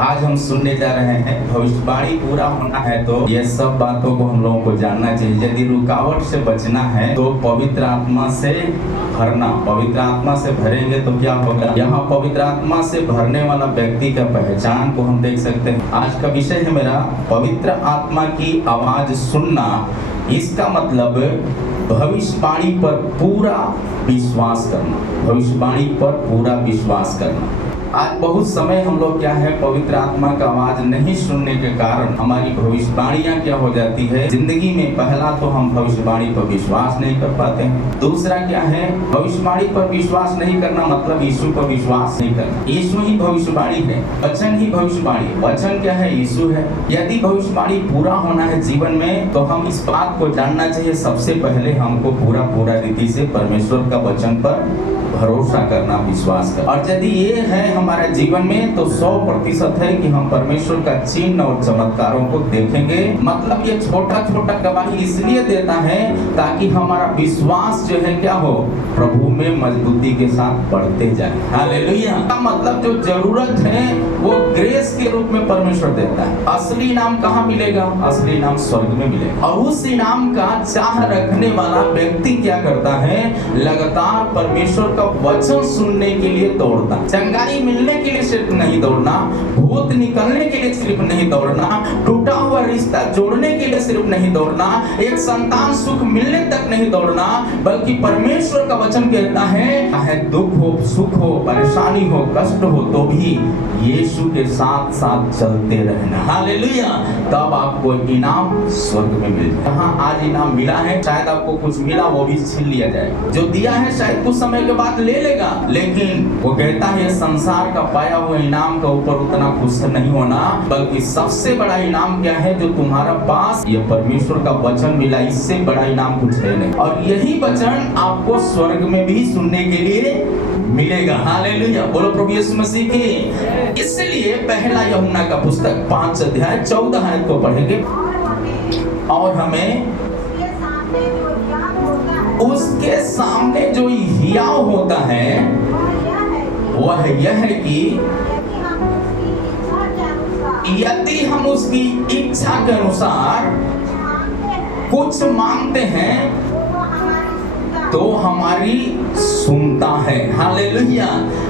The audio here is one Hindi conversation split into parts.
आज हम सुनने जा रहे हैं भविष्यवाणी पूरा होना है तो ये सब बातों को हम लोगों को जानना चाहिए। यदि रुकावट से बचना है तो पवित्र आत्मा से भरना, पवित्र आत्मा से भरेंगे तो क्या होगा। यहाँ पवित्र आत्मा से भरने वाला व्यक्ति का पहचान को हम देख सकते हैं। आज का विषय है मेरा पवित्र आत्मा की आवाज सुनना। इसका मतलब भविष्यवाणी पर पूरा विश्वास करना, भविष्यवाणी पर पूरा विश्वास करना। आज बहुत समय हम लोग क्या है, पवित्र आत्मा का आवाज नहीं सुनने के कारण हमारी भविष्यवाणियां क्या हो जाती है जिंदगी में। पहला तो हम भविष्यवाणी पर विश्वास नहीं कर पाते हैं। दूसरा क्या है, भविष्यवाणी पर विश्वास नहीं करना मतलब यीशु पर विश्वास नहीं करना। यीशु ही भविष्यवाणी है, वचन ही भविष्यवाणी। वचन क्या है, यीशु है। यदि भविष्यवाणी पूरा होना है जीवन में तो हम इस बात को जानना चाहिए, सबसे पहले हमको पूरा रीति से परमेश्वर का वचन पर भरोसा करना, विश्वास करना। और यदि ये है हमारे जीवन में तो 100% है कि हम परमेश्वर का चिन्ह और चमत्कारों को देखेंगे। मतलब ये छोटा छोटा गवाही इसलिए देता है ताकि हमारा विश्वास जो है क्या हो, प्रभु में मजबूती के साथ बढ़ते जाए। हालेलुया। मतलब जो जरूरत है वो ग्रेस के रूप में परमेश्वर देता है। असली इनाम कहाँ मिलेगा, असली इनाम स्वर्ग में मिलेगा। और उस इनाम का चाह रखने वाला व्यक्ति क्या करता है, लगातार परमेश्वर का वचन सुनने के लिए दौड़ता। चंगाई मिलने के लिए सिर्फ नहीं दौड़ना, भूत निकलने के लिए सिर्फ नहीं दौड़ना, टूटा हुआ रिश्ता जोड़ने के लिए सिर्फ नहीं दौड़ना, एक संतान सुख मिलने तक नहीं दौड़ना, बल्कि परमेश्वर का वचन कहता है चाहे दुख हो, सुख हो, परेशानी हो, कष्ट हो तो भी यीशु के साथ साथ चलते रहना। हालेलुया। तब आपको इनाम स्वर्ग में मिल जाए। यहाँ आज इनाम मिला है, शायद आपको कुछ मिला वो भी छीन लिया जाए। जो दिया है शायद कुछ समय के बाद ले लेगा, लेकिन वो कहता है संसार का पाया हुआ इनाम के ऊपर उतना खुश नहीं होना, बल्कि सबसे बड़ा इनाम क्या है जो तुम्हारा पास ये परमेश्वर का वचन मिला, इससे बड़ा इनाम कुछ है नहीं। और यही वचन आपको स्वर्ग में भी सुनने के लिए मिलेगा। हालेलुया। बोलो प्रभु यीशु मसीह की। इसलिए पहला यूहन्ना का पुस्तक 5 अध्याय 14 आयत को पढ़ेंगे। और हमें उसके सामने जो हियाव होता है वह यह है कि यदि हम उसकी इच्छा के अनुसार कुछ मांगते हैं तो हमारी सुनता है। हालेलुया।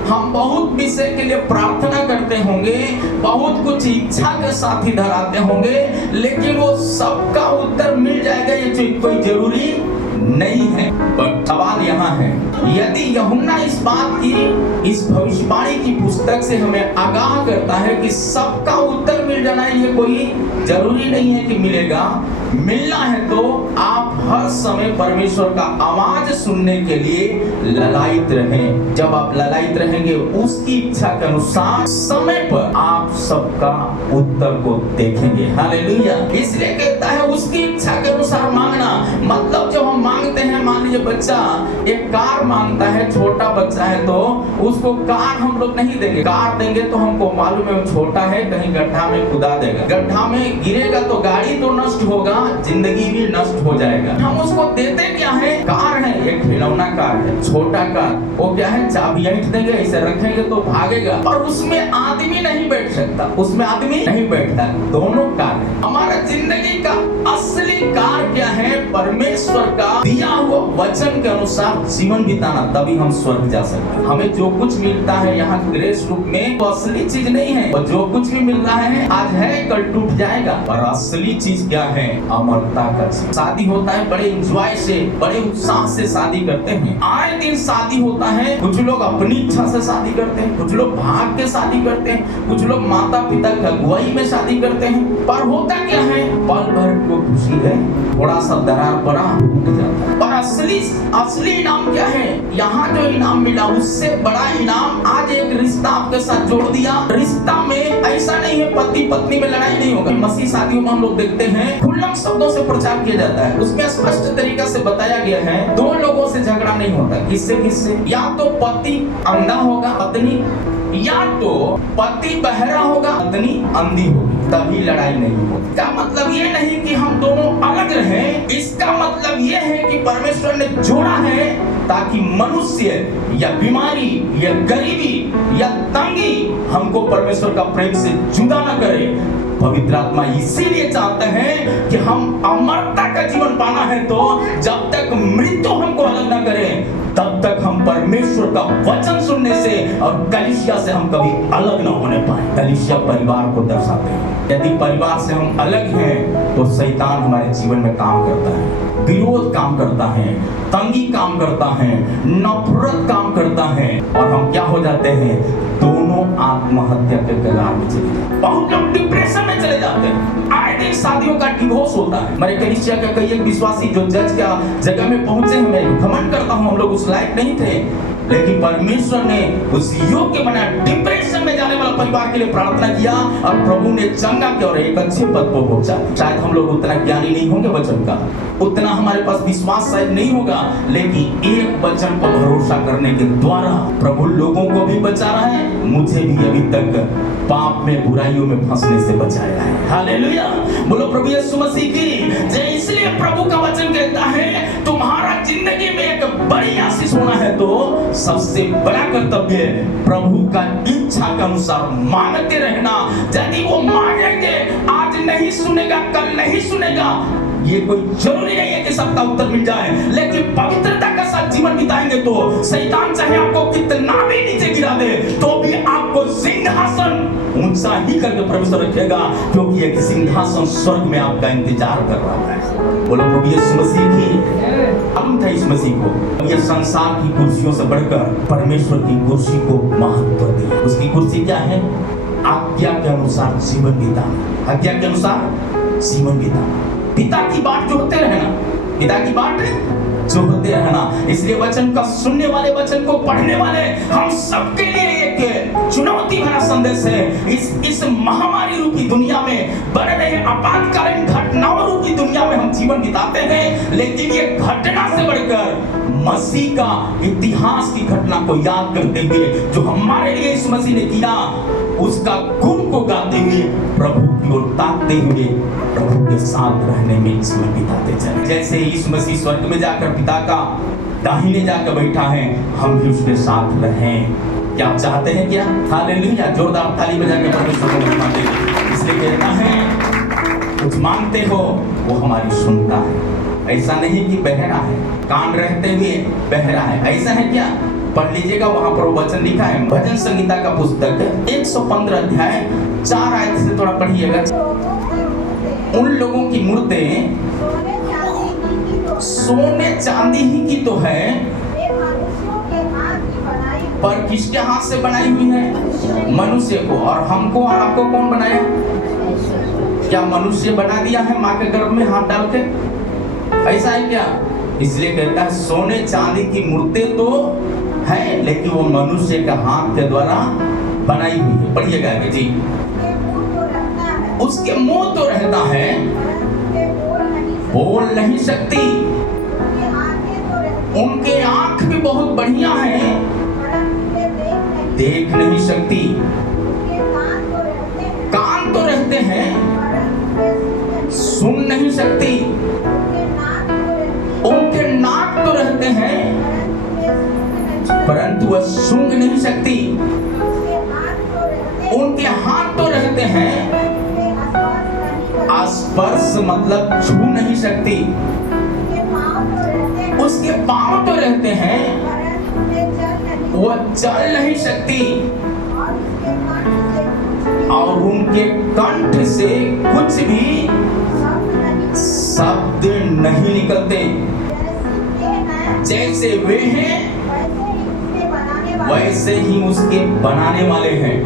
हम बहुत विषय के लिए प्रार्थना करते होंगे, बहुत कुछ इच्छा के साथ इधर आते होंगे, लेकिन वो सबका उत्तर मिल जाएगा ये कोई जरूरी नहीं है। पर सवाल यहाँ है, यदि यूहन्ना इस बात की, इस भविष्यवाणी की पुस्तक से हमें आगाह करता है कि सबका उत्तर मिल जाना है, ये कोई जरूरी नहीं है कि मिलेगा। मिलना है तो आप हर समय परमेश्वर का आवाज सुनने के लिए ललायित रहें। जब आप ललायित रहेंगे उसकी इच्छा के अनुसार समय पर आप सबका उत्तर को देखेंगे। हालेलुया। इसलिए कहता है उसकी इच्छा के अनुसार मांगना। मतलब जब हम मांगते हैं, मान लीजिए बच्चा एक कार मांगता है, छोटा बच्चा है तो उसको कार हम लोग नहीं देंगे। कार देंगे तो हमको मालूम है छोटा है, कहीं गड्ढा में कुदा देगा, गड्ढा में गिरेगा तो गाड़ी तो नष्ट होगा, जिंदगी भी नष्ट हो जाएगा। हम उसको देते क्या है, कार है, एक खिलौना कार है, छोटा कार। वो क्या है, चाबी ऐंठ देंगे, ऐसे रखेंगे तो भागेगा, और उसमें आदमी नहीं बैठ सकता, उसमें आदमी नहीं बैठता। दोनों कार है। हमारा जिंदगी का असली कार क्या है, परमेश्वर का दिया हुआ वचन के अनुसार जीवन बिताना, तभी हम स्वर्ग जा सकते हैं। हमें जो कुछ मिलता है यहाँ ग्रेस रूप में वो असली चीज नहीं है, और जो कुछ भी मिल रहा है आज है कल टूट जाएगा। और असली चीज क्या है, अमरता का चीज। शादी होता है बड़े एंजॉय से, बड़े उत्साह से शादी करते हैं। आए दिन शादी होता है, कुछ लोग अपनी इच्छा से शादी करते हैं, कुछ लोग भाग के शादी करते हैं, कुछ लोग माता पिता की अगुवाई में शादी करते हैं। पर होता क्या है, पल भर को खुशी है, थोड़ा सा दरार पड़ा टूट जाता है। और असली इनाम क्या है, यहाँ जो इनाम मिला उससे बड़ा इनाम, आज एक रिश्ता आपके साथ जोड़ दिया। रिश्ता में ऐसा नहीं है पति पत्नी में लड़ाई नहीं होगा। मसीह शादियों में हम लोग देखते हैं खुल्लम शब्दों से प्रचार किया जाता है, उसमें स्पष्ट तरीका से बताया गया है दो लोगों से झगड़ा नहीं होता। किससे, या तो पति अंधा होगा, पत्नी या तो पति बहरा होगा, पत्नी अंधी होगी, तभी लड़ाई नहीं होगी। इसका मतलब ये नहीं कि हम दोनों अलग रहें, इसका मतलब ये है कि परमेश्वर ने जोड़ा है ताकि मनुष्य या बीमारी या गरीबी या तंगी हमको परमेश्वर का प्रेम से जुदा न करे। पवित्र आत्मा इसीलिए चाहते हैं कि हम अमरता का जीवन पाना है, तो जब तक मृत्यु हमको अलग न करे तब तक हम परमेश्वर का वचन सुनने से और कलीसिया से हम कभी अलग न होने पाए। कलीसिया परिवार को दर्शाते हैं। यदि परिवार से हम अलग हैं तो शैतान हमारे जीवन में काम करता है, विरोध काम करता है, तंगी काम करता है, नफरत काम करता है और हम क्या हो जाते हैं, दोनों आत्महत्या के कगार में चले जाते हैं। बहुत लोग डिप्रेशन में चले जाते हैं। आए दिन शादियों का डिवोर्स होता है। मेरे कलीसिया का कई एक विश्वासी जो जज का जगह में पहुंचे हैं, मैं घमंड करता हूं, हम लोग उस लायक नहीं थे, लेकिन परमेश्वर ने उस योग्य बना डिप्रेशन में जाने वाला परिवार के लिए प्रार्थना किया और प्रभु ने चंगा किया और एक अच्छे पद पर पहुंचा। शायद हम लोग उतना ज्ञानी नहीं होंगे वचन का, उतना हमारे पास विश्वास शायद नहीं होगा, लेकिन एक वचन पर भरोसा करने के द्वारा प्रभु लोगों को भी बचा रहा है, मुझे भी अभी तक पाप में बुराइयों में फंसने से बचाया है। हालेलुया, बोलो प्रभु यीशु मसीह की जय। इसलिए प्रभु का वचन कहता है तुम्हारा जिंदगी में एक बड़ी आशीष होना है तो सबसे बड़ा कर्तव्य प्रभु का इच्छा के अनुसार मांगते रहना। यदि वो मांगेंगे, आज नहीं सुनेगा, कल नहीं सुनेगा, ये कोई जरूरी नहीं है कि सबका उत्तर मिल जाए, लेकिन पवित्रता का साथ जीवन बिताएंगे तो शैतान चाहे आपको कितना भी नीचे गिरा दे तो भी आपको सिंहासन ऊंचा ही करके परमेश्वर रखेगा, क्योंकि एक सिंहासन स्वर्ग में आपका इंतजार कर रहा है। बोलो प्रभु यीशु मसीह की। हम था इस मसीह को ये संसार की कुर्सियों से बढ़कर परमेश्वर की कुर्सी को महत्व दिया। उसकी कुर्सी क्या है? आज्ञा के अनुसार जीवन बिताना। आज्ञा के अनुसार जीवन बिताना, पिता की बात जो होते रहना, पिता की बात जो होते रहना। इसलिए वचन का सुनने वाले, वचन को पढ़ने वाले हम सबके लिए एक चुनौती भरा संदेश है। इस महामारी रूपी दुनिया में, बढ़ रहे आपातकालीन घटनाओं रूपी दुनिया में हम जीवन बिताते हैं, लेकिन ये घटना से बढ़कर मसीह का इतिहास की घटना को याद करते हुए जो हमारे लिए इस मसीह ने किया, उसका गुण को गाते हुए, प्रभु की ओर ताकते हुए, प्रभु के साथ रहने में जीवन बिताते चले। जैसे यीशु मसीह स्वर्ग में जाकर पिता का दाहिने जाकर बैठा है, हम भी उसके साथ रहें। क्या आप चाहते हैं क्या? हालेलुया, जोरदार ताली बजा के परमेश्वर को महिमा दें। इसलिए कहता है कुछ मांगते हो वो हमारी सुनता है। ऐसा नहीं कि बहरा है, कान रहते हुए बहरा है, ऐसा है क्या? पढ़ लीजिएगा, वहां पर वचन लिखा है। भजन संहिता का पुस्तक 115 अध्याय 4 आयत से थोड़ा पढ़िएगा। उन लोगों की मूर्तें सोने चांदी ही की तो है, पर किसके हाथ से बनाई हुई है? मनुष्य को। और हमको और आपको कौन बनाया? क्या मनुष्य बना दिया है माँ के गर्भ में हाथ डाल के? ऐसा है क्या? इसलिए कहता है सोने चांदी की मूर्तें तो है, लेकिन वो मनुष्य का हाथ के द्वारा बनाई हुई है। पढ़िएगा आगे जी। उसके मुंह तो रहता है, बोल नहीं सकती। उनके आंख भी बहुत बढ़िया है, देख नहीं सकती। कान तो रहते हैं, सुन नहीं सकती। उनके नाक तो रहते हैं, परंतु वह सूंघ नहीं सकती। उनके हाथ तो रहते हैं, स्पर्श मतलब छू नहीं सकती। उसके पांव तो रहते हैं, वह चल नहीं सकती। और उनके कंठ से कुछ भी शब्द नहीं निकलते। जैसे वे हैं वैसे ही उसके बनाने वाले हैं।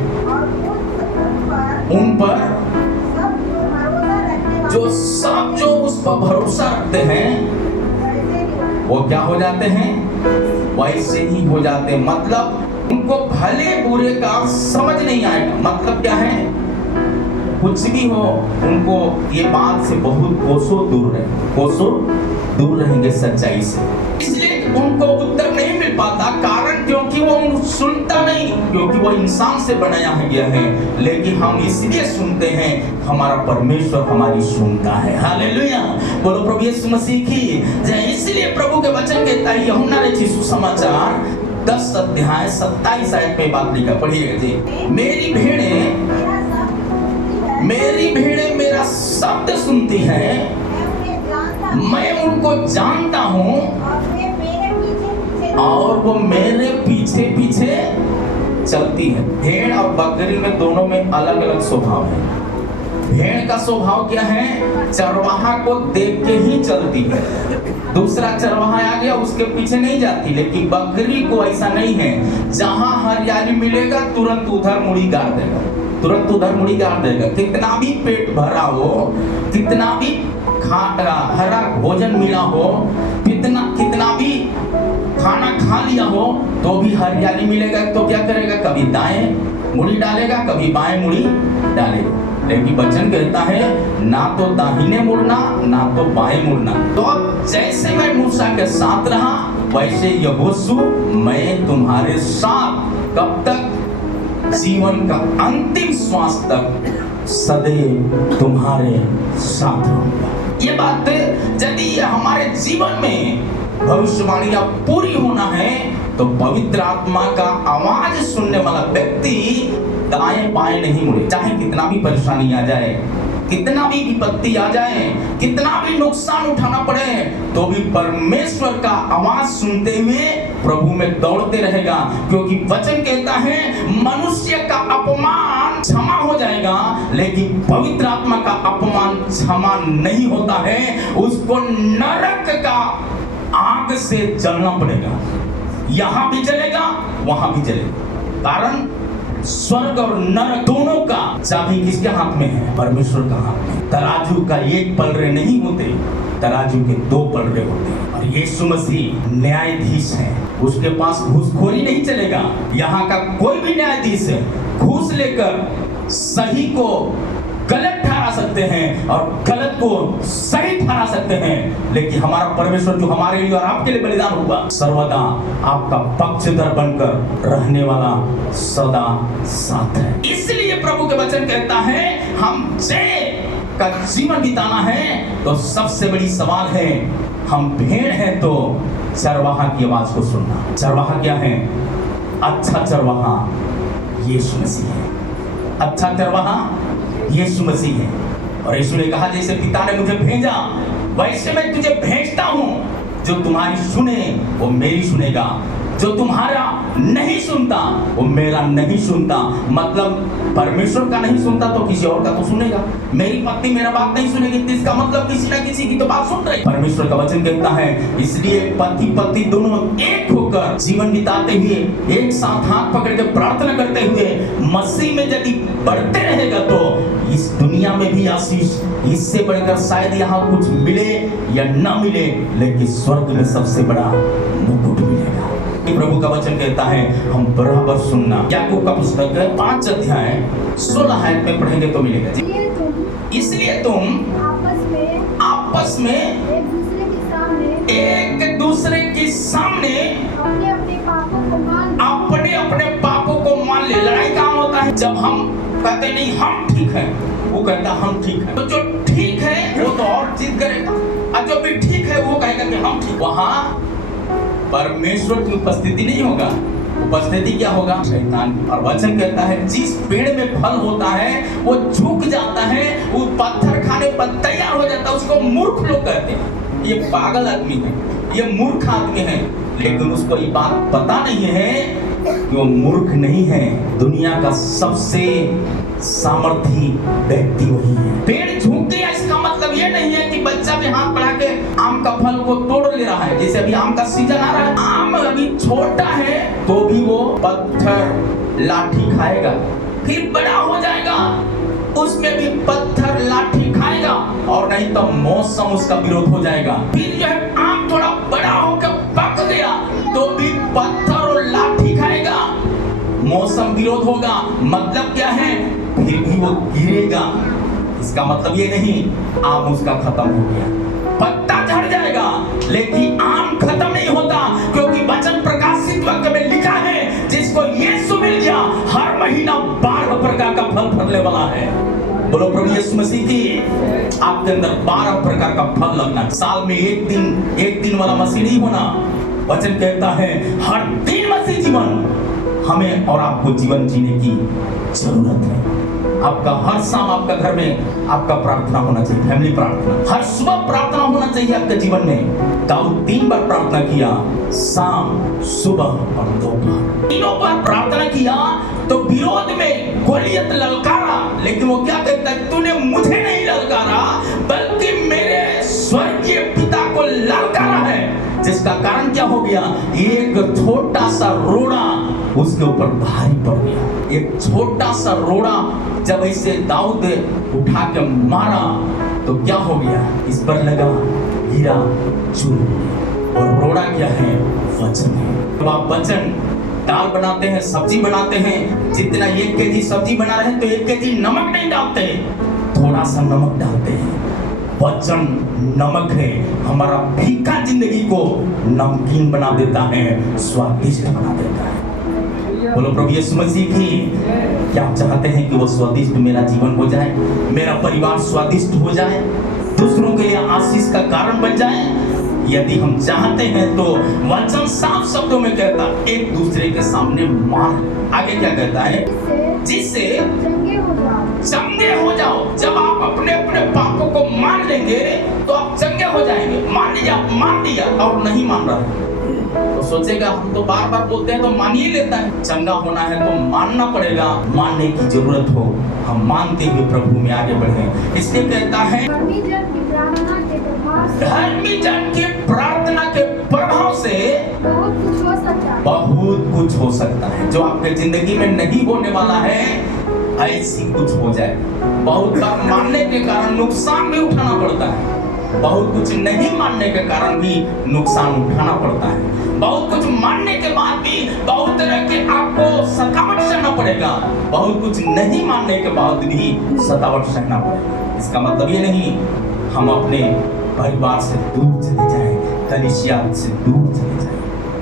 उन पर जो उस पर भरोसा रखते हैं वो क्या हो जाते हैं? वैसे ही हो जाते हैं। मतलब उनको भले बुरे का समझ नहीं आएगा। मतलब क्या है? कुछ भी हो, उनको ये बात से बहुत कोसों दूर रहेंगे सच्चाई से। इसलिए उनको उत्तर नहीं मिल पाता। कारण क्योंकि वो सुनता नहीं, क्योंकि वो इंसान से बनाया गया है, लेकिन हम इसलिए सुनते हैं, हमारा परमेश्वर हमारी सुनता है। हालेलुया, बोलो प्रभु यीशु मसीह की जय। इसलिए प्रभु के वचन कहता है, यूहन्ना ने सुसमाचार 10 अध्याय 27 आयत में बात लिखा, पढ़िएगा जी। मेरी भेड़ें मेरा शब्द सुनती है, मैं उनको जानता हूँ और वो मेरे पीछे पीछे चलती है। भेड़ और बकरी में दोनों में अलग अलग स्वभाव है। भेड़ का स्वभाव क्या है? चरवाहा को देख के ही चलती है, दूसरा चरवाहा आ गया उसके पीछे नहीं जाती। लेकिन बकरी को ऐसा नहीं है, जहां हरियाली मिलेगा तुरंत उधर मुड़ी गाड़ देगा, तुरंत उधर मुड़ी गाड़ देगा। कितना भी पेट भरा हो, कितना भी हरा भोजन मिला हो, कितना भी खाना खा लिया हो, तो भी हरियाली मिलेगा तो क्या करेगा? कभी दाएं मुड़ी डालेगा, कभी बाएं मुड़ी डालेगा। लेकिन वचन कहता है, ना तो दाहिने मुड़ना ना तो बाएं मुड़ना। तो अब जैसे मैं मूसा के साथ रहा, वैसे यहोशू मैं तुम्हारे साथ कब तक? जीवन का अंतिम श्वास तक सदैव तुम्हारे साथ रहूंगा। ये बात यदि हमारे जीवन में भविष्यवाणियां पूरी होना है, तो पवित्र आत्मा का आवाज सुनने वाला व्यक्ति दाएं बाएं नहीं मुड़े। चाहे कितना भी परेशानी आ जाए, कितना भी विपत्ति आ जाए, कितना भी नुकसान उठाना पड़े, तो भी परमेश्वर का आवाज सुनते हुए प्रभु में दौड़ते रहेगा। क्योंकि वचन कहता है, मनुष्य का अपमान क्षमा हो जाएगा, लेकिन पवित्र आत्मा का अपमान क्षमा नहीं होता है। उसको नरक का आग से जलना पड़ेगा, यहां भी जलेगा वहां भी जलेगा। कारण स्वर्ग और नरक दोनों का चाबी किसके हाथ में है? परमेश्वर का हाथ में। तराजू का एक पलड़े नहीं होते, तराजू के 2 पलड़े होते हैं। और यीशु मसीह न्यायाधीश है, उसके पास घूसखोरी नहीं चलेगा। यहाँ का कोई भी न्यायाधीश घूस लेकर सही को गलत ठहरा सकते हैं और गलत को सही ठहरा सकते हैं, लेकिन हमारा परमेश्वर जो हमारे लिए और आपके लिए बलिदान हुआ, सर्वदा आपका पक्षधर बनकर रहने वाला सदा साथ है। इसलिए प्रभु के वचन कहता है, हम जय का जीवन बिताना है तो सबसे बड़ी सवाल है, हम भेड़ हैं तो चरवाहा की आवाज को सुनना। चरवाहा क्या है? अच्छा चरवाहा यीशु मसीह है। अच्छा चरवाहा यीशु मसीह है। और यीशु ने कहा, जैसे पिता ने मुझे भेजा वैसे मैं तुझे भेजता हूं। जो तुम्हारी सुने वो मेरी सुनेगा, जो तुम्हारा नहीं सुनता वो मेरा नहीं सुनता। मतलब परमेश्वर का नहीं सुनता तो किसी और का तो सुनेगा। मेरी पत्नी मेरा बात नहीं सुनेगी तो इसका मतलब किसी ना किसी की तो बात सुन रही। परमेश्वर का वचन कहता है, इसलिए पति पत्नी दोनों एक होकर जीवन बिताते हुए, एक साथ हाथ पकड़ के प्रार्थना करते हुए मसीह में यदि बढ़ते रहेगा, तो इस दुनिया में भी आशीष इससे बढ़कर शायद यहाँ कुछ मिले या न मिले, लेकिन स्वर्ग में सबसे बड़ा मुकुट मिलेगा। प्रभु का वचन कहता है, हम बराबर सुनना। याकूब का पुस्तक 5 अध्याय 16 आयत में पढ़ेंगे तो मिलेगा। इसलिए तुम आपस में एक दूसरे के सामने अपने अपने पापों को मान ले। लड़ाई काम होता है जब हम कहते नहीं हम ठीक है, वो कहता हम ठीक है। तो जो ठीक है वो तो और जिद करेगा, और जो भी ठीक है वो कहेगा कि हम ठीक। वहां परमेश्वर की उपस्थिति नहीं होगा, उपस्थिति क्या होगा? शैतान। और वचन कहता है, जिस पेड़ में फल होता है वो झुक जाता है, वो पत्थर खाने पर तैयार हो जाता है, उसको मूर्ख लोग कहते हैं। ये पागल आदमी है, ये मूर्ख आदमी है। लेकिन उसको ये बात पता नहीं है कि वो मूर्ख नहीं है, दुनिया का सबसे सामर्थी व्यक्ति वही है। पेड़ झुक गया इसका मतलब ये नहीं है कि बच्चा भी हाथ बढ़ा के आम का फल को तोड़ ले रहा है। जैसे अभी आम का सीजन आ रहा है, आम अभी छोटा है तो भी वो पत्थर लाठी खाएगा, फिर बड़ा हो जाएगा उसमें भी पत्थर लाठी खाएगा, और नहीं तो मौसम उसका विरोध हो जाएगा। फिर यह आम थोड़ा बड़ा होकर पक गया तो भी पत्थर और लाठी खाएगा, मौसम विरोध होगा। मतलब क्या है? फिर भी वो गिरेगा। इसका मतलब ये नहीं आम उसका खत्म हो गया, पत्ता झड़ जाएगा, लेकिन आम खत्म नहीं होता, क्योंकि वचन प्रकाशित वाक्य में लिखा है प्रकार का फल फलने वाला है। बोलो प्रभु यीशु मसीह की। आपके अंदर 12 प्रकार का फल लगना। साल में एक दिन वाला मसीह नहीं होना। वचन कहता है हर दिन मसीह जीवन हमें और आपको जीवन जीने की जरूरत है। आपका हर शाम आपका घर में आपका प्रार्थना होना चाहिए, फैमिली प्रार्थना। हर सुबह प्रार्थना होना चाहिए आपके जीवन में। दाऊद 3 बार प्रार्थना किया, शाम, सुबह और दोपहर। तीनों बार प्रार्थना किया तो विरोध में गोलियत ललकारा, लेकिन वो क्या कहता है, तूने मुझे नहीं ललकारा बल्कि मेरे स्वर्गीय पिता को ललकारा है। जिसका कारण क्या हो गया, एक छोटा सा रोड़ा उसके ऊपर भारी पड़ गया। एक छोटा सा रोड़ा जब ऐसे दाऊद उठा के मारा तो क्या हो गया, इस पर लगा, गिरा, चूर हो गया। और रोड़ा क्या है, वचन है। जब आप वचन दाल बनाते हैं, सब्जी बनाते हैं, जितना 1 केजी सब्जी बना रहे हैं तो 1 केजी नमक नहीं डालते, थोड़ा सा नमक डालते हैं। वचन नमक है, हमारा फीका जिंदगी को नमकीन बना देता है, स्वादिष्ट बना देता है। बोलो प्रभु यीशु मसीह की। क्या आप चाहते हैं कि वो स्वादिष्ट मेरा जीवन हो जाए, मेरा परिवार स्वादिष्ट हो जाए, दूसरों के लिए आशीष का कारण बन जाए? यदि हम चाहते हैं तो वचन साफ शब्दों में कहता, एक दूसरे के सामने मान। आगे क्या कहता है, जिससे चंगे हो जाओ। जब आप अपने अपने पापों को मान लेंगे तो आप चंगे हो जाएंगे। मान लीजिए आप मान लिया और नहीं मान रहा तो सोचेगा हम तो बार बार बोलते हैं तो मान ही लेता है। चंगा होना है तो मानना पड़ेगा, मानने की जरूरत हो, हम मानते हुए प्रभु में आगे बढ़े। इसलिए कहता है धर्मी जन की प्रार्थना के प्रभाव से बहुत कुछ हो सकता है। बहुत कुछ हो सकता है। जो आपके जिंदगी में नहीं होने वाला है ऐसी कुछ हो जाए। बहुत बार मानने के कारण नुकसान भी उठाना पड़ता है, बहुत कुछ नहीं मानने के कारण भी नुकसान उठाना पड़ता है, बहुत कुछ मानने के बाद भी बहुत तरह के आपको सतावट सहना पड़ेगा, बहुत कुछ नहीं मानने के बाद भी सतावट सहना पड़ेगा। इसका मतलब ये नहीं हम अपने परिवार से दूर चले जाएं, कलीसिया से दूर चले जाएं।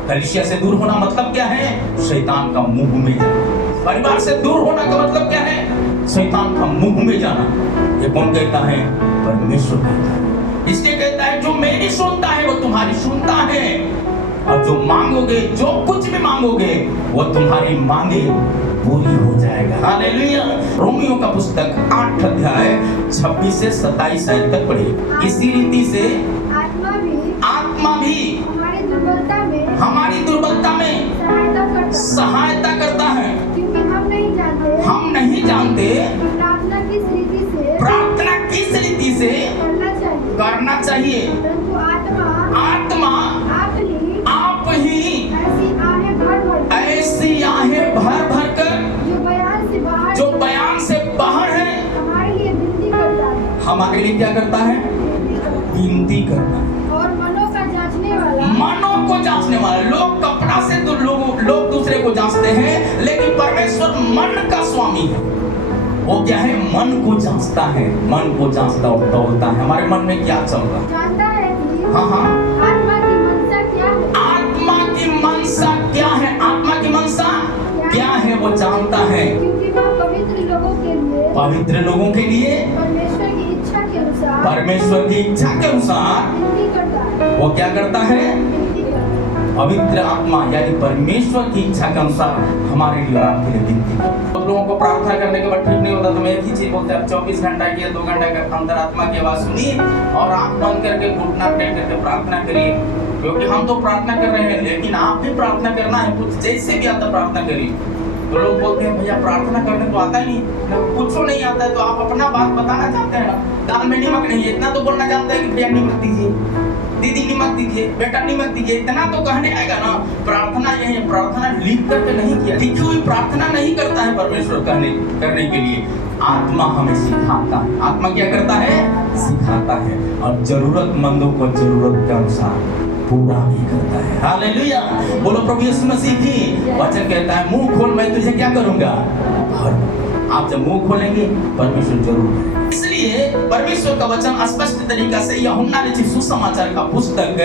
कलीसिया से दूर होना मतलब क्या है, शैतान का मुंह में जाना। परिवार से दूर होना का मतलब क्या है, शैतान का मुंह में जाना। ये कौन कहता है, परमेश्वर कहता है। इसलिए कहता है जो मेरी सुनता है वो तुम्हारी सुनता है, और जो मांगोगे, जो कुछ भी मांगोगे वो तुम्हारी मांगे पूरी हो जाएगा। हालेलुया। रोमियो का पुस्तक 8 अध्याय 26 से 27 आयत तक पढ़िए। इसी रीति से आत्मा भी हमारी दुर्बलता में सहायता करता है, क्योंकि हम नहीं जानते प्रार्थना किस रीति से करना चाहिए। आत्मा आप ही ऐसी आहें भर भर कर जो बयान से बाहर है हमारे लिए क्या करता है, विनती करता है। और मनों को जांचने वाला। लोग कपड़ा से तो लोग दूसरे को जांचते हैं, लेकिन परमेश्वर मन का स्वामी है। वो क्या है, मन को जांचता है, मन को जांचता और तौलता है हमारे मन में क्या चल रहा है। जानता है कि हाँ आत्मा की मनसा क्या है। आत्मा की मनसा क्या है, आत्मा की मनसा क्या है वो जानता है, क्योंकि वो पवित्र लोगों के लिए परमेश्वर की इच्छा के अनुसार वो क्या करता है, पवित्र आत्मा यानी परमेश्वर की इच्छा के अनुसार हमारे लिए और आपके लिए विनती करता है। तो लोगों को प्रार्थना करने के बाद ठीक नहीं होता तो मैं एक ही चीज बोलते हैं, 24 घंटा की या 2 घंटा का अंतरात्मा की आवाज सुनिए और आंख बंद करके घुटना टेक करके प्रार्थना करिए। क्योंकि हम तो प्रार्थना कर रहे हैं, लेकिन आप भी प्रार्थना करना है, कुछ जैसे भी आता प्रार्थना करिए। तो लोग बोलते हैं भैया प्रार्थना करने को आता ही नहीं, कुछ नहीं आता है, तो आप अपना बात बताना चाहते हैं ना, दाल में नमक नहीं है इतना तो बोलना चाहते हैं कि भैया नमक दीजिए, दीदी नमक दीजिए, बेटा नमक दीजिए, इतना तो कहने आएगा ना। प्रार्थना यही है, प्रार्थना लिख करके नहीं किया, लिखी हुई प्रार्थना नहीं करता है परमेश्वर करने के लिए। आत्मा हमें सिखाता है। आत्मा क्या करता है, सिखाता है, और जरूरतमंदों को जरूरत के अनुसार पूरा भी करता है। हालेलुया। बोलो प्रभु यीशु मसीह की। वचन कहता है मुंह खोल मैं तुझे क्या करूंगा, आप जब मुंह खोलेंगे परमेश्वर जरूर है। इसलिए परमेश्वर का वचन स्पष्ट तरीका से यूहन्ना लिखित सुसमाचार का पुस्तक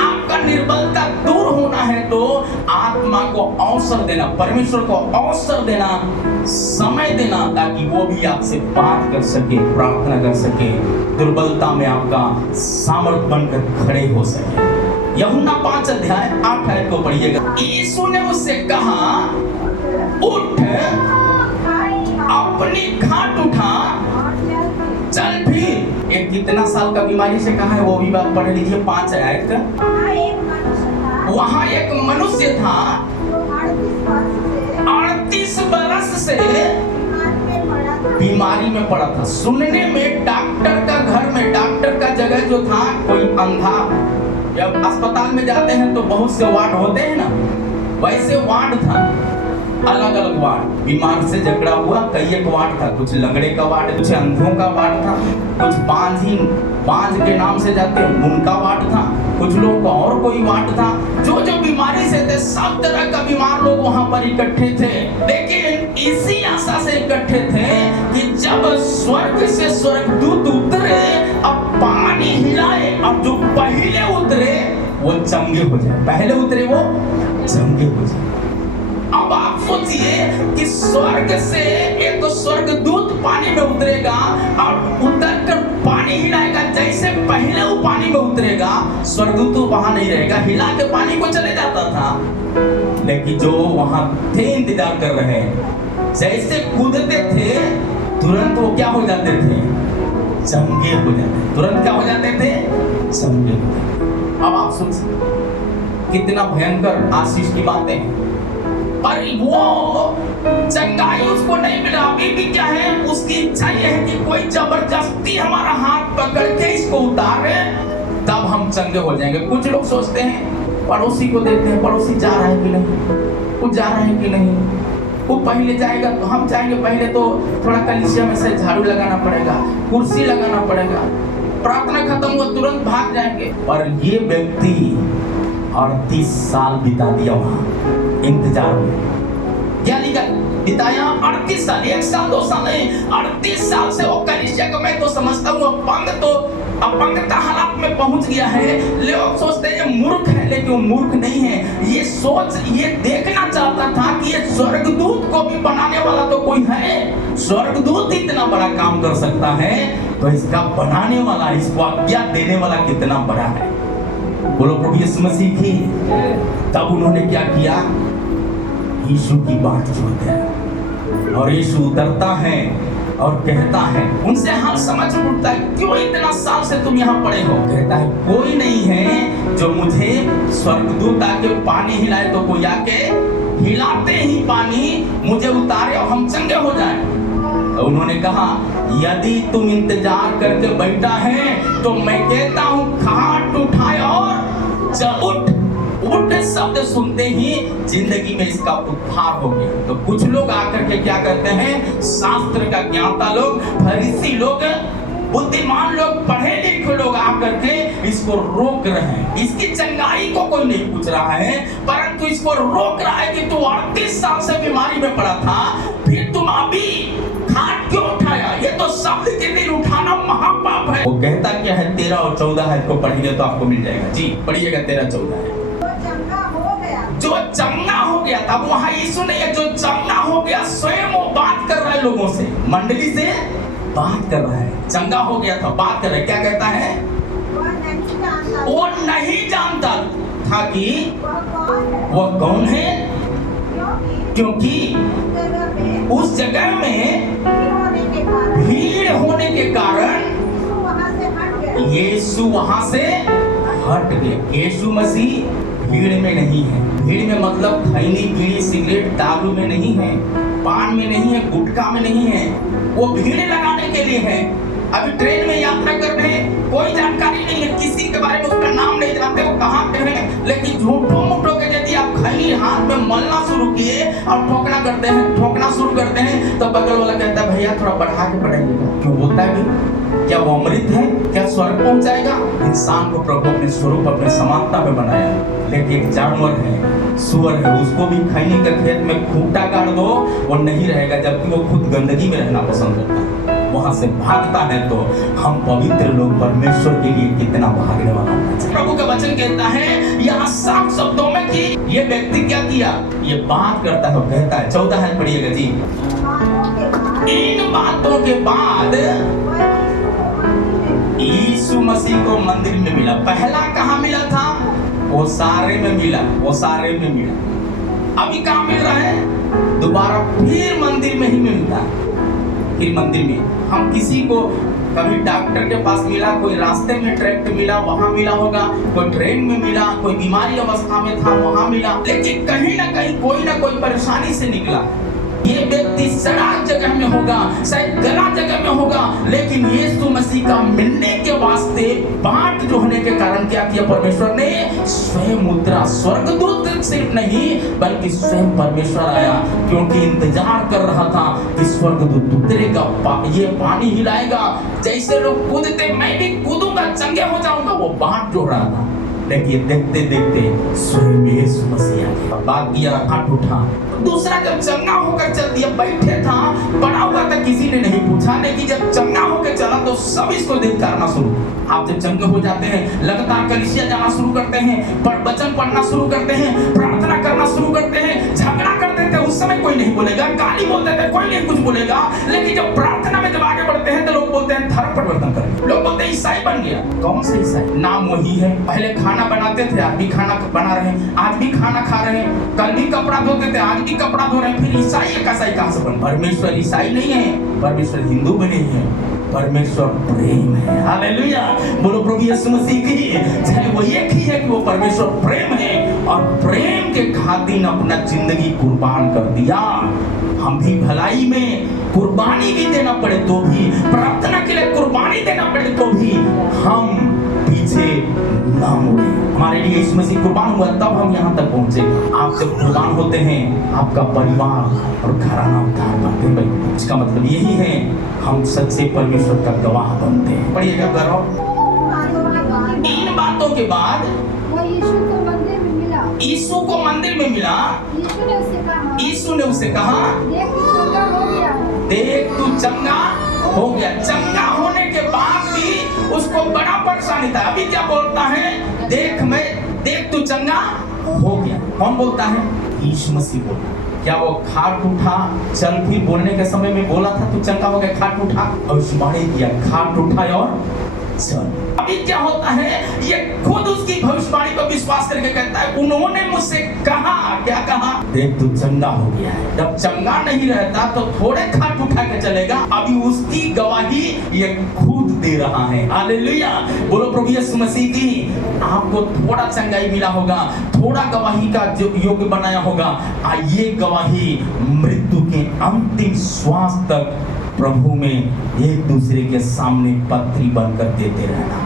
आपका निर्बलता दूर होना है तो आत्मा को अवसर देना, परमेश्वर को अवसर देना, समय देना, ताकि वो भी आपसे बात कर सके, प्रार्थना कर सके, दुर्बलता में आपका सामर्थ बनकर खड़े हो सके। यूहन्ना 5 अध्याय 8 आयत को पढ़िएगा। यीशु ने उससे कहा, उठ, अपनी खाट उठा, चल फिर। एक कितना साल का बीमारी से कहा है वो भी बात पढ़ लीजिए 5 आयत का। वहां एक मनुष्य था 38 बरस से बीमारी में पड़ा था। सुनने में डॉक्टर का घर में, डॉक्टर का जगह जो था, कोई अंधा, जब अस्पताल में जाते हैं तो बहुत से वार्ड होते हैं ना, वैसे वार्ड था, अलग अलग वार्ड। बीमार से झगड़ा हुआ, कई एक वार्ड था, कुछ लंगड़े का वार्ड, कुछ अंधों का वार्ड था, कुछ बांझ के नाम से जाते हैं उनका वार्ड था, कुछ लोग का और कोई वार्ड था। जो जो बीमारी से थे, सब तरह का बीमार लोग वहां पर इकट्ठे थे। लेकिन इसी आशा से इकट्ठे थे कि जब स्वर्ग से स्वर्गदूत उतरे, अब पानी हिलाए, और जो पहले उतरे वो चंगे हो जाए, पहले उतरे वो चंगे हो जाए। अब आप सोचिए कि स्वर्ग से एक तो स्वर्गदूत पानी में उतरेगा और उतरकर पानी हिलाएगा। जैसे पहले वो पानी में उतरेगा, स्वर्गदूत तो वहां नहीं रहेगा, हिला के पानी को चले जाता था। लेकिन जो वहां थे इंतजार कर रहे, जैसे कूदते थे, तुरंत वो क्या हो जाते थे? चंगे हो जाते। तुरंत क्या हो जाते थे? चंगे हो जाते। अब आप सोचिए कितना भयंकर आशीष की बातें। पर वो चंगाई उसको नहीं मिला। अभी भी क्या है, उसकी इच्छा ये है कि कोई जबरदस्ती हमारा हाथ पकड़ के इसको उतारे, तब हम चंगे हो जाएंगे। कुछ लोग सोचते हैं, पड़ोसी को देखते हैं, पड़ोसी जा रहा है कि नहीं, वो जा रहा है कि नहीं, वो पहले जाएगा तो हम जाएंगे, पहले तो थोड़ा कलीसिया में से झाड़ू लगाना पड़ेगा, कुर्सी लगाना पड़ेगा, प्रार्थना खत्म हुआ तुरंत भाग जाएंगे। और ये व्यक्ति 38 साल बिता दिया वहां इंतजार में। क्या लिखा? बिताया 38 साल, 1 साल 2 साल नहीं, 38 साल से वो कलीसिया को, मैं तो समझता हूँ अपंगता हालात में पहुंच गया है। लोग सोचते हैं ये मूर्ख है, लेकिन वो मूर्ख नहीं है। ये देखना चाहता था कि ये स्वर्गदूत को भी बनाने वाला तो कोई है। स्वर्गदूत इतना बड़ा काम कर सकता है, तो इसका बनाने वाला, इसको आज्ञा देने वाला कितना बड़ा है। बोलो प्रभु यीशु मसीह की। तब उन्होंने क्या किया? यीशु की बात छोड़ दिया, और यीशु उतरता है और कहता है, उनसे हाल समझ उठता है, क्यों इतना साल से तुम यहाँ पड़े हो? कहता है, कोई नहीं है जो मुझे स्वर्गदूत आके पानी हिलाए, तो कोई आके हिलाते ही पानी मुझे उतारे और हम चंगे हो जाए। तो उन्होंने कहा, यदि तुम इंतजार करके बैठा है तो मैं कहता हूँ खाट उठाए और उठ। उठ शब्द सुनते ही जिंदगी में इसका उद्धार हो गया। तो कुछ लोग आकर के क्या करते हैं, शास्त्र का ज्ञाता लोग, फरीसी लोग, बुद्धिमान लोग, पढ़े लिखे लोग आकर के इसको रोक रहे हैं। इसकी चंगाई को कोई नहीं पूछ रहा है, परंतु इसको रोक रहा है कि तू 38 साल से बीमारी में पड़ा था, फिर तुम अभी खाट क्यों उठाया? ये तो शब्द के दिन उठाना महापाप है। वो कहता क्या है? 13 और 14 है, इसको पढ़िए तो आपको मिल जाएगा। जी पढ़िएगा, 13-14 है। जो चंगा हो गया था, वहां यीशु नहीं है, जो चंगा हो गया स्वयं वो बात कर रहा है लोगों से, मंडली से बात कर रहा है। चंगा हो गया था, बात कर रहा है, क्या कहता है? वो नहीं जानता था कि वह कौन है, क्योंकि उस जगह में भीड़ होने के कारण यीशु वहां से हट गए। यीशु मसीह भीड़ में नहीं है। भीड़ में मतलब खैनी, बीड़ी, सिगरेट, दारू में नहीं है, पान में नहीं है, गुटखा में नहीं है। वो भीड़ लगाने के लिए है। अभी ट्रेन में यात्रा कर रहे हैं, कोई जानकारी नहीं है, किसी के बारे में उसका नाम नहीं जानते, वो कहाँ पे है, लेकिन झूठों मूठों के यदि आप खैनी हाथ में मलना शुरू किए और ठोकना शुरू करते हैं, तो बगल वाला कहता है, भैया थोड़ा बढ़ा के पढ़ाइएगा। क्यों बोलता है भी? क्या वो अमृत है? क्या स्वर्ग पहुंचाएगा? इंसान को प्रभु अपने स्वरूप, अपने समानता में बनाया, लेकिन एक जानवर है, सुअर है, उसको भी खैनी के खेत में खूंटा गाड़ दो, वो नहीं रहेगा, जबकि वो खुद गंदगी में रहना पसंद करता है। वहां वहां से भागता है तो हम पवित्र लोग परमेश्वर के लिए कितना भागने वाला होना चाहिए। प्रभु का वचन कहता है यहाँ साफ शब्दों में कि ये व्यक्ति क्या किया, ये बात करता है, कहता है 14 है, पढ़िएगा जी। इन बातों के बाद यीशु मसीह को मंदिर में मिला। पहला कहाँ मिला था? वो सारे में मिला, वो सारे में मिला। अभी कहाँ मिल रहा है? दोबारा फिर मंदिर में ही मिलता है। फिर मंदिर में हम किसी को कभी डॉक्टर के पास मिला, कोई रास्ते में ट्रैक्ट मिला, वहां मिला होगा, कोई ट्रेन में मिला, कोई बीमारी अवस्था में था वहां मिला, लेकिन कहीं ना कहीं कोई ना कोई परेशानी से निकला। ये व्यक्ति सड़क जगह में होगा, शायद गलत जगह में होगा, लेकिन यीशु मसीह का मिलने के वास्ते बाट जो होने के कारण क्या किया परमेश्वर ने? स्वयं उतरा। स्वर्गदूत सिर्फ नहीं बल्कि स्वयं परमेश्वर आया, क्योंकि इंतजार कर रहा था कि स्वर्गदूत उतरेगा, ये पानी हिलाएगा। जैसे लोग कूदते मैं भी कूदूंगा, चंगे हो जाऊंगा, वो बाट जो रहा था। लेकिन देखते देखते स्वयं यीशु मसीह आ गया, बात किया, हाथ उठा। दूसरा जब चंगा होकर चल दिया, बैठे था, पड़ा हुआ था, किसी ने नहीं पूछा, लेकिन जब चंगा होकर चला तो सब इसको देख करना शुरू। आप जब चंगे हो जाते हैं, लगातार कलीसिया जाना शुरू करते हैं, वचन पढ़ना शुरू करते हैं, प्रार्थना करना शुरू करते हैं, झगड़ा करते थे उस समय कोई नहीं बोलेगा, गाली बोलते थे कोई नहीं कुछ बोलेगा, लेकिन जब प्रार्थना में जब आगे बढ़ते हैं तो लोग बोलते हैं धर्म परिवर्तन करें। लोग बोलते हैं ईसाई बन गया। कौन सा ईसाई? नाम वही है। पहले खाना बनाते थे, आज भी खाना बना रहे हैं, आज भी खाना खा रहे हैं, कल भी कपड़ा धोते थे, आज भी कपड़ा धो रहे हैं। फिर ईसाई एक ईसाई कहां से बन? परमेश्वर ईसाई नहीं है, परमेश्वर हिंदू बने हैं। परमेश्वर प्रेम है। हालेलुया, बोलो प्रभु यीशु मसीह की जय। वो एक ही है कि वो परमेश्वर प्रेम है और प्रेम के खातिर अपना जिंदगी कुर्बान कर दिया। हम भी भलाई में कुर्बानी भी देना पड़े तो भी, प्रार्थना के लिए कुर्बानी देना पड़े तो भी हम पीछे ना मुड़े। हमारे लिए यीशु मसीह कुर्बान हुआ तब हम यहाँ तक पहुंचे। आप जब कुर्बान होते हैं आपका परिवार और घराना उद्धार पाते हैं। इसका मतलब यही है हम सच्चे परमेश्वर का गवाह बनते हैं। पढ़िएगा करो। इन बातों के बाद वो यीशु को मंदिर में मिला। यीशु को मंदिर में मिला। यीशु ने उसे कहा देख तू चंगा हो गया। देख तू चंगा हो गया। चंगा होने के बाद भी उसको बड़ा परेशानी था। अभी क्या बोलता है? देख तू चंगा हो गया। कौन बोलता है? यीशु मसीह बोलता। क्या वो खाट उठा, चल फिर बोलने के समय में बोला था तू चंगा हो गया, खाट उठा, और भविष्यवाणी किया, खाट उठा और चल। अभी क्या होता है? ये खुद उसकी भविष्यवाणी पर विश्वास करके कहता है उन्होंने मुझसे कहा, क्या कहा? देख तू चंगा हो गया है। जब चंगा नहीं रहता तो थोड़े खाट उठा के चलेगा। अभी उसकी गवाही ये खुद दे रहा है। हालेलुया, बोलो प्रभु यीशु मसीह की। आपको थोड़ा चंगाई मिला होगा, थोड़ा गवाही का जो योग्य बनाया होगा, ये गवाही मृत्यु के अंतिम श्वास तक प्रभु में एक दूसरे के सामने पत्री बनकर देते रहना।